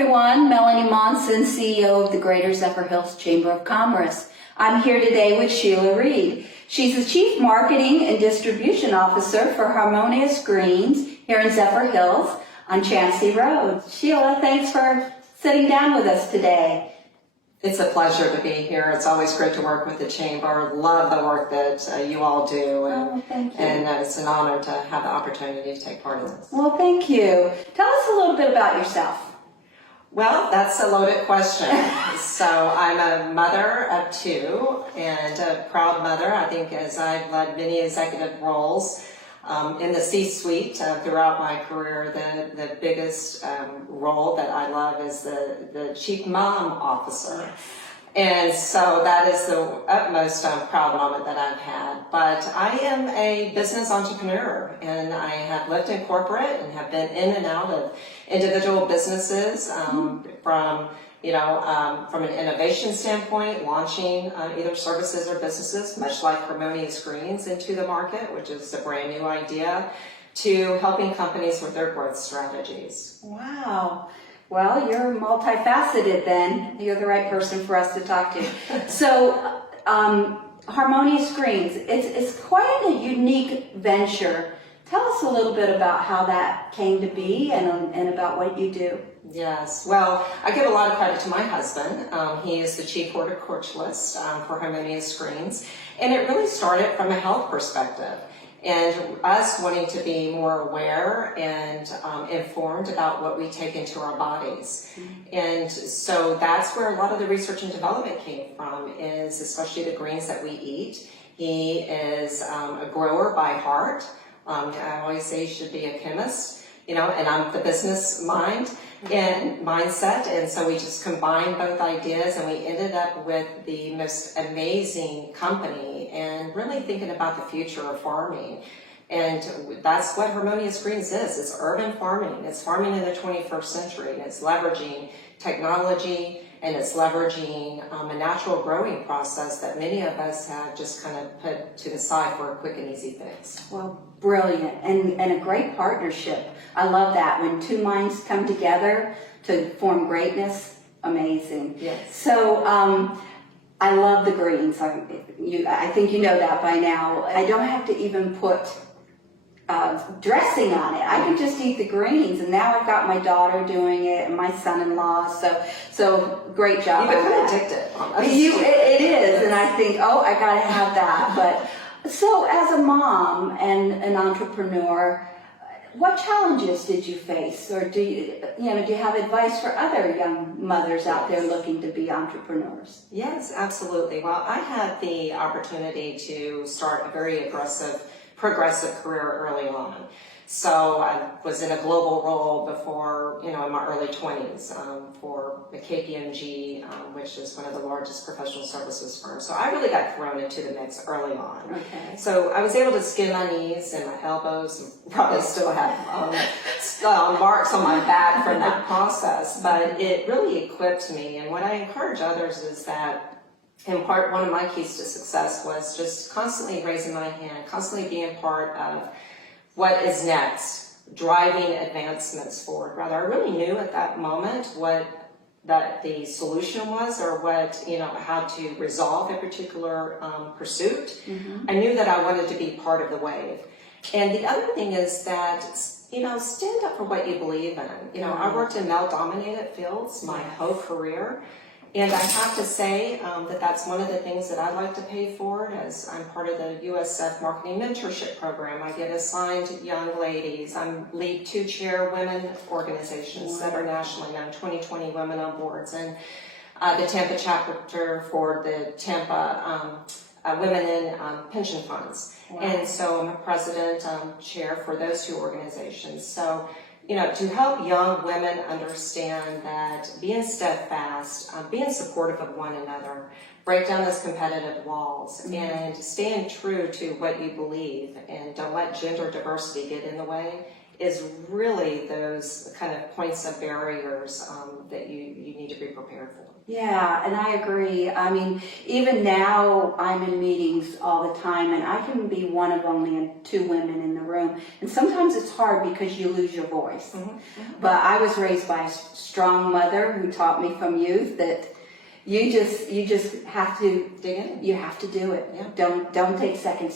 everyone, Melanie Monson, CEO of the Greater Zephyrhills Chamber of Commerce. I'm here today with Shelia Reed. She's the Chief Marketing and Distribution Officer for Harmonious Greens here in Zephyrhills on Chancey Road. Shelia, thanks for sitting down with us today. It's a pleasure to be here. It's always great to work with the Chamber. Love the work that you all do. And, thank you. And it's an honor to have the opportunity to take part in this. Well, thank you. Tell us a little bit about yourself. Well, that's a loaded question. So I'm a mother of two and a proud mother. I think as I've led many executive roles in the C-suite throughout my career, the biggest role that I love is the Chief Mom Officer. And so that is the utmost proud moment that I've had. But I am a business entrepreneur, and I have lived in corporate and have been in and out of individual businesses from an innovation standpoint, launching either services or businesses, much like Harmonious Greens, into the market, which is a brand new idea, to helping companies with their growth strategies. Wow. Well, you're multifaceted then. You're the right person for us to talk to. So, Harmonious Greens, it's quite a unique venture. Tell us a little bit about how that came to be and about what you do. Yes, well, I give a lot of credit to my husband. He is the chief horticulturalist for Harmonious Greens, and it really started from a health perspective. And us wanting to be more aware and informed about what we take into our bodies. And so that's where a lot of the research and development came from, is especially the greens that we eat. He is a grower by heart. I always say he should be a chemist, and I'm the business mind and mindset. And so we just combined both ideas, and we ended up with the most amazing company and really thinking about the future of farming. And that's what Harmonious Greens is. It's urban farming. It's farming in the 21st century. And it's leveraging technology, and it's leveraging a natural growing process that many of us have just kind of put to the side for a quick and easy fix. Well, brilliant, and a great partnership. I love that. When two minds come together to form greatness, amazing. Yes. So, I love the greens. I think you know that by now. I don't have to even put dressing on it. I can just eat the greens, and now I've got my daughter doing it and my son-in-law. So great job. You become addicted. It is, and I think, I gotta have that. But so, as a mom and an entrepreneur, what challenges did you face, or do you have advice for other young mothers out there looking to be entrepreneurs? Yes, absolutely. Well, I had the opportunity to start a very progressive career early on. So I was in a global role before, in my early 20s for the KPMG, which is one of the largest professional services firms. So I really got thrown into the mix early on. Okay. So I was able to skin my knees and my elbows, and probably still have marks on my back from that process, but it really equipped me. And what I encourage others is that, in part, one of my keys to success was just constantly raising my hand, constantly being part of what is next, driving advancements forward. Rather, I really knew at that moment what that the solution was, or how to resolve a particular pursuit. I knew that I wanted to be part of the wave. And the other thing is that, stand up for what you believe in. I worked in male-dominated fields my whole career. And I have to say that that's one of the things that I like to pay forward, as I'm part of the USF Marketing Mentorship Program. I get assigned young ladies. I lead 2 chair women organizations that are nationally known, 2020 Women on Boards, and the Tampa chapter for the Tampa Women in Pension Funds. Wow. And so I'm a president chair for those 2 organizations. So, to help young women understand that being steadfast, being supportive of one another, break down those competitive walls, and staying true to what you believe, and don't let gender diversity get in the way, is really those kind of points of barriers that you need to be prepared for. Yeah, and I agree. I mean, even now I'm in meetings all the time, and I can be one of only 2 women in the room. And sometimes it's hard because you lose your voice. But I was raised by a strong mother who taught me from youth that you just have to dig in. You have to do it. Yeah. Don't take second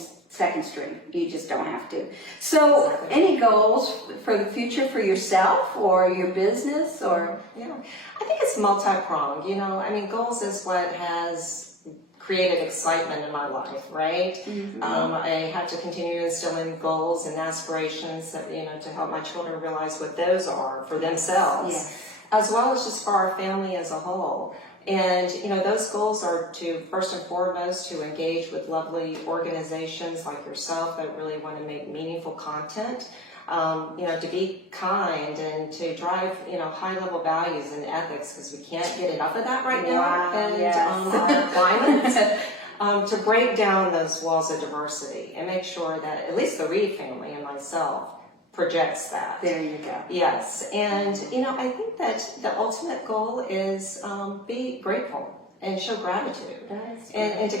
string. You just don't have to. So, any goals for the future for yourself or your business or? Yeah, I think it's multi-pronged. You know, I mean, goals is what has created excitement in my life, right? I have to continue instilling goals and aspirations that, to help my children realize what those are for themselves, as well as just for our family as a whole. And, those goals are to, first and foremost, to engage with lovely organizations like yourself that really want to make meaningful content, to be kind and to drive, high-level values and ethics, because we can't get enough of that right now in our climate. To break down those walls of diversity and make sure that at least the Reed family and myself projects that. There you go. Yes, and I think that the ultimate goal is be grateful and show gratitude.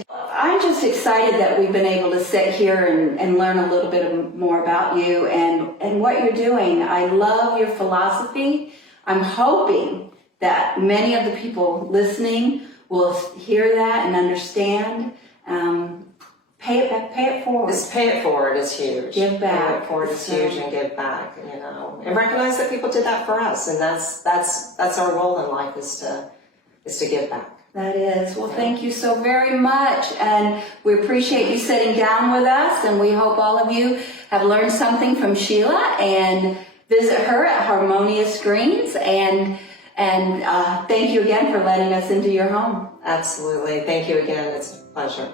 I'm just excited that we've been able to sit here and learn a little bit more about you and what you're doing. I love your philosophy. I'm hoping that many of the people listening will hear that and understand. Pay it forward. Pay it forward is huge. Give back. Pay it forward is huge, and give back, and recognize that people did that for us, and that's our role in life is to give back. That is. Well, thank you so very much, and we appreciate you sitting down with us, and we hope all of you have learned something from Shelia and visit her at Harmonious Greens, and thank you again for letting us into your home. Absolutely. Thank you again. It's a pleasure.